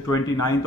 29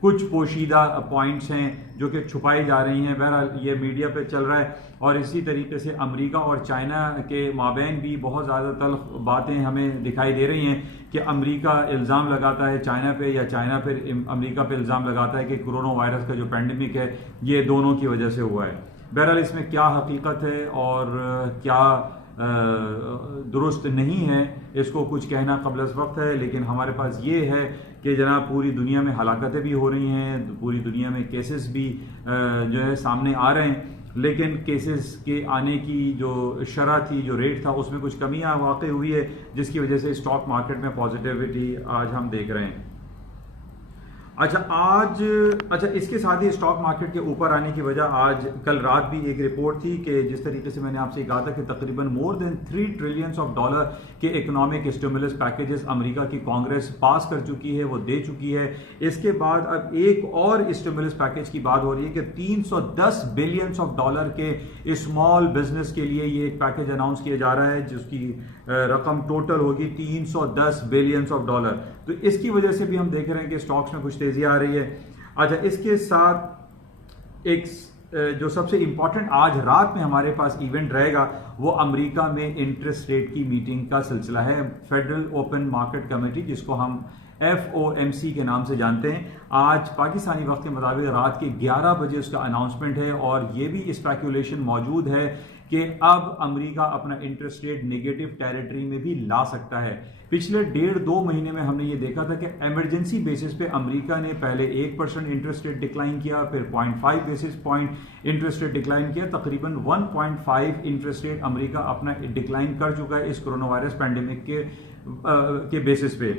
کچھ پوشیدہ پوائنٹس ہیں جو کہ چھپائی جا رہی ہیں. بہرحال یہ میڈیا پہ چل رہا ہے. اور اسی طریقے سے امریکہ اور چائنا کے مابین بھی بہت زیادہ تلخ باتیں ہمیں دکھائی دے رہی ہیں کہ امریکہ الزام لگاتا ہے چائنا پہ یا چائنا پہ امریکہ پہ الزام لگاتا ہے کہ کرونا وائرس کا جو پینڈیمک ہے یہ دونوں کی وجہ سے ہوا ہے. بہرحال اس میں کیا حقیقت ہے اور کیا درست نہیں ہے اس کو کچھ کہنا قبل از وقت ہے. لیکن ہمارے پاس یہ ہے کہ جناب پوری دنیا میں ہلاکتیں بھی ہو رہی ہیں, پوری دنیا میں کیسز بھی جو ہے سامنے آ رہے ہیں, لیکن کیسز کے آنے کی جو شرح تھی, جو ریٹ تھا, اس میں کچھ کمیاں واقع ہوئی ہے جس کی وجہ سے اسٹاک مارکیٹ میں پازیٹیوٹی آج ہم دیکھ رہے ہیں. اچھا اس کے ساتھ ہی اسٹاک مارکیٹ کے اوپر آنے کی وجہ آج کل رات بھی ایک رپورٹ تھی کہ جس طریقے سے میں نے آپ سے کہا تھا کہ تقریباً مور دین $3 ٹریلین کے اکنامک اسٹیمولس پیکیجز امریکہ کی کانگریس پاس کر چکی ہے, وہ دے چکی ہے. اس کے بعد اب ایک اور اسٹیمولس پیکیج کی بات ہو رہی ہے کہ $310 بلین کے اسمال بزنس کے لیے یہ ایک پیکیج اناؤنس کیا جا رہا ہے جس کی رقم ٹوٹل ہوگی $310 بلین. تو اس کی وجہ سے بھی ہم دیکھ رہے ہیں کہ اسٹاکس میں کچھ تیزی آ رہی ہے. اچھا اس کے ساتھ ایک جو سب سے امپورٹنٹ آج رات میں ہمارے پاس ایونٹ رہے گا وہ امریکہ میں انٹرسٹ ریٹ کی میٹنگ کا سلسلہ ہے. فیڈرل اوپن مارکیٹ کمیٹی جس کو ہم FOMC کے نام سے جانتے ہیں, آج پاکستانی وقت کے مطابق رات کے 11 بجے اس کا اناؤنسمنٹ ہے. اور یہ بھی اسپیکولیشن موجود ہے کہ اب امریکہ اپنا انٹرسٹ ریٹ نیگیٹو ٹیریٹری میں بھی لا سکتا ہے. پچھلے 1.5-2 مہینے میں ہم نے یہ دیکھا تھا کہ ایمرجنسی بیسس پہ امریکہ نے پہلے 1% انٹرسٹ ریٹ ڈکلائن کیا, پھر 0.5 basis point interest rate decline کیا, تقریباً 1.5 انٹرسٹ ریٹ امریکہ اپنا ڈکلائن کر چکا ہے اس کرونا وائرس پینڈیمک کے بیسس پہ.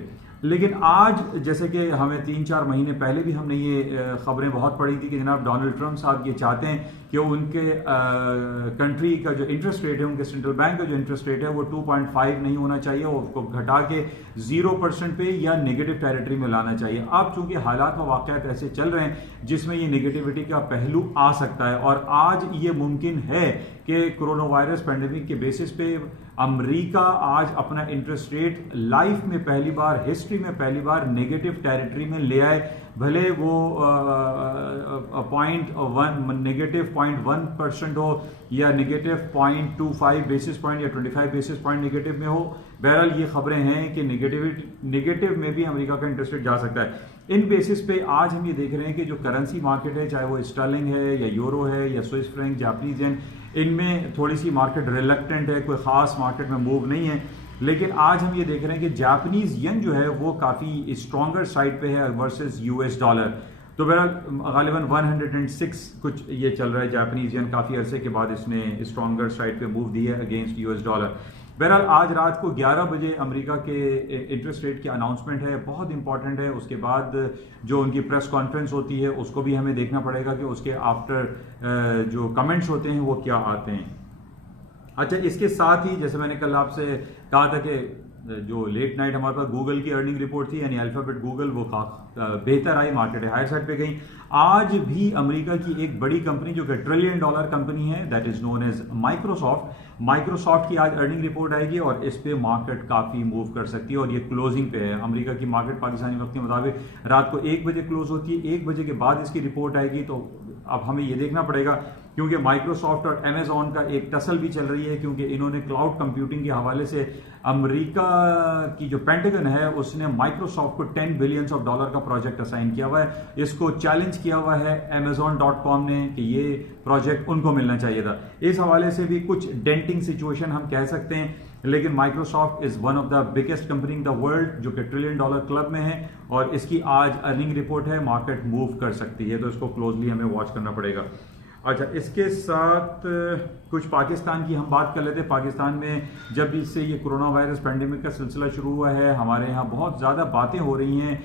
لیکن آج جیسے کہ ہمیں 3-4 مہینے پہلے بھی ہم نے یہ خبریں بہت پڑھی تھی کہ جناب ڈونلڈ ٹرمپ صاحب یہ چاہتے ہیں کہ ان کے کنٹری کا جو انٹرسٹ ریٹ ہے, ان کے سینٹرل بینک کا جو انٹرسٹ ریٹ ہے وہ 2.5 نہیں ہونا چاہیے, اور اس کو گھٹا کے 0% پہ یا نیگیٹو ٹیریٹری میں لانا چاہیے. اب چونکہ حالات و واقعات ایسے چل رہے ہیں جس میں یہ نیگیٹیوٹی کا پہلو آ سکتا ہے, اور آج یہ ممکن ہے کہ کرونا وائرس پینڈیمک کے بیسس پہ امریکہ آج اپنا انٹرسٹ ریٹ لائف میں پہلی بار, ہسٹری میں پہلی بار نیگیٹو ٹیریٹری میں لے آئے. بھلے وہ نیگیٹو 0.1% ہو یا نیگیٹو 0.25 بیسس پوائنٹ یا 25 بیسس پوائنٹ نیگیٹو میں ہو. بہرحال یہ خبریں ہیں کہ نیگیٹو میں بھی امریکہ کا انٹرسٹ ریٹ جا سکتا ہے. ان بیسس پہ آج ہم یہ دیکھ رہے ہیں کہ جو کرنسی مارکیٹ ہے, چاہے وہ اسٹرلنگ ہے یا یورو ہے یا سوئس فرینک, جاپنیز ین, ان میں تھوڑی سی مارکیٹ ریلکٹنٹ ہے, کوئی خاص مارکیٹ میں موو نہیں ہے. لیکن آج ہم یہ دیکھ رہے ہیں کہ جاپنیز ین جو ہے وہ کافی اسٹرانگر سائڈ پہ ہے ورسز US ڈالر. تو بہرحال غالباً 106 کچھ یہ چل رہا ہے جاپنیز ین, کافی عرصے کے بعد اس نے اسٹرانگر سائڈ پہ موو دی ہے اگینسٹ US ڈالر. بہرحال آج رات کو 11 بجے امریکہ کے انٹرسٹ ریٹ کی اناؤنسمنٹ ہے, بہت امپورٹنٹ ہے. اس کے بعد جو ان کی پریس کانفرنس ہوتی ہے اس کو بھی ہمیں دیکھنا پڑے گا کہ اس کے آفٹر جو کمنٹس ہوتے ہیں وہ کیا آتے ہیں. اچھا اس کے ساتھ ہی جیسے میں نے کل آپ سے کہا تھا کہ جو لیٹ نائٹ ہمارے پاس گوگل کی ارننگ رپورٹ تھی, یعنی الفابیٹ گوگل, وہ بہتر آئی, مارکیٹ ہائر سائڈ پہ گئی. آج بھی امریکہ کی ایک بڑی کمپنی جو کہ $1 ٹریلین کمپنی ہے, that is known as Microsoft کی آج ارننگ رپورٹ آئے گی اور اس پہ مارکیٹ کافی موو کر سکتی ہے. اور یہ کلوزنگ پہ ہے. امریکہ کی مارکیٹ پاکستانی وقت کے مطابق رات کو 1 بجے کلوز ہوتی ہے, 1 بجے کے بعد اس کی رپورٹ آئے گی. تو اب ہمیں یہ دیکھنا پڑے گا کیونکہ مائکروسافٹ اور Amazon کا ایک ٹسل بھی چل رہی ہے, کیونکہ انہوں نے کلاؤڈ کمپیوٹنگ کے حوالے سے امریکہ کی جو پینٹاگن ہے اس نے مائکروسافٹ کو $10 بلین کا پروجیکٹ اسائن کیا ہوا ہے. اس کو چیلنج کیا ہوا ہے Amazon.com نے کہ یہ پروجیکٹ ان کو ملنا چاہیے تھا. اس حوالے سے بھی کچھ ڈینٹنگ سچویشن ہم کہہ سکتے ہیں. لیکن Microsoft is one of the biggest company in the world جو کہ $1 ٹریلین کلب میں ہے, اور اس کی آج ارننگ رپورٹ ہے. مارکیٹ موو کر سکتی ہے, تو اس کو کلوزلی ہمیں واچ کرنا پڑے گا. اچھا اس کے ساتھ کچھ پاکستان کی ہم بات کر لیتے ہیں. پاکستان میں جب سے یہ کرونا وائرس پینڈیمک کا سلسلہ شروع ہوا ہے, ہمارے یہاں بہت زیادہ باتیں ہو رہی ہیں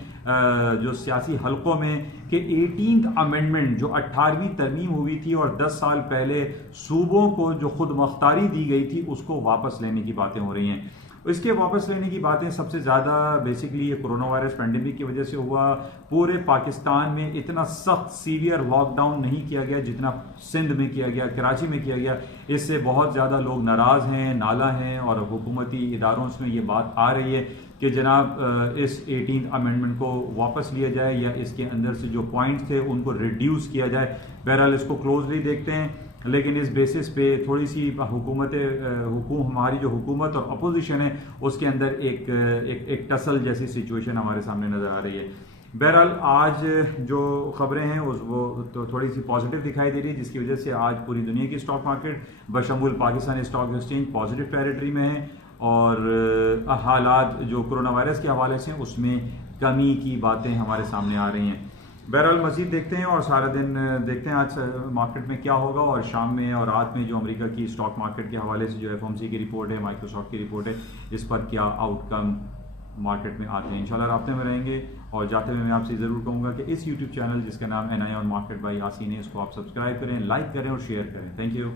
جو سیاسی حلقوں میں کہ 18th امینڈمنٹ جو 18ویں ترمیم ہوئی تھی اور 10 سال پہلے صوبوں کو جو خود مختاری دی گئی تھی اس کو واپس لینے کی باتیں ہو رہی ہیں. اس کے واپس لینے کی باتیں سب سے زیادہ بیسکلی یہ کرونا وائرس پینڈیمک کی وجہ سے ہوا. پورے پاکستان میں اتنا سخت سیویئر لاک ڈاؤن نہیں کیا گیا جتنا سندھ میں کیا گیا, کراچی میں کیا گیا. اس سے بہت زیادہ لوگ ناراض ہیں, نالا ہیں, اور حکومتی اداروں میں یہ بات آ رہی ہے کہ جناب اس 18 امینڈمنٹ کو واپس لیا جائے یا اس کے اندر سے جو پوائنٹس تھے ان کو ریڈیوس کیا جائے. بہرحال اس کو کلوزلی دیکھتے ہیں, لیکن اس بیسس پہ تھوڑی سی ہماری جو حکومت اور اپوزیشن ہے اس کے اندر ایک ٹسل جیسی سچویشن ہمارے سامنے نظر آ رہی ہے. بہرحال آج جو خبریں ہیں وہ تو تھوڑی سی پازیٹیو دکھائی دے رہی ہے, جس کی وجہ سے آج پوری دنیا کی اسٹاک مارکیٹ بشمول Pakistani stock exchange positive territory میں ہے, اور حالات جو کرونا وائرس کے حوالے سے اس میں کمی کی باتیں ہمارے سامنے آ رہی ہیں. بہرحال مزید دیکھتے ہیں اور سارا دن دیکھتے ہیں آج مارکیٹ میں کیا ہوگا, اور شام میں اور رات میں جو امریکہ کی اسٹاک مارکیٹ کے حوالے سے جو FOMC کی رپورٹ ہے, مائکروسافٹ کی رپورٹ ہے, اس پر کیا آؤٹ کم مارکیٹ میں آتے ہیں. انشاءاللہ رابطے میں رہیں گے, اور جاتے ہوئے میں آپ سے ضرور کہوں گا کہ اس یوٹیوب چینل جس کا نام NI on Market by Yasin ہے, اس کو آپ سبسکرائب کریں, لائک کریں اور شیئر کریں. Thank you.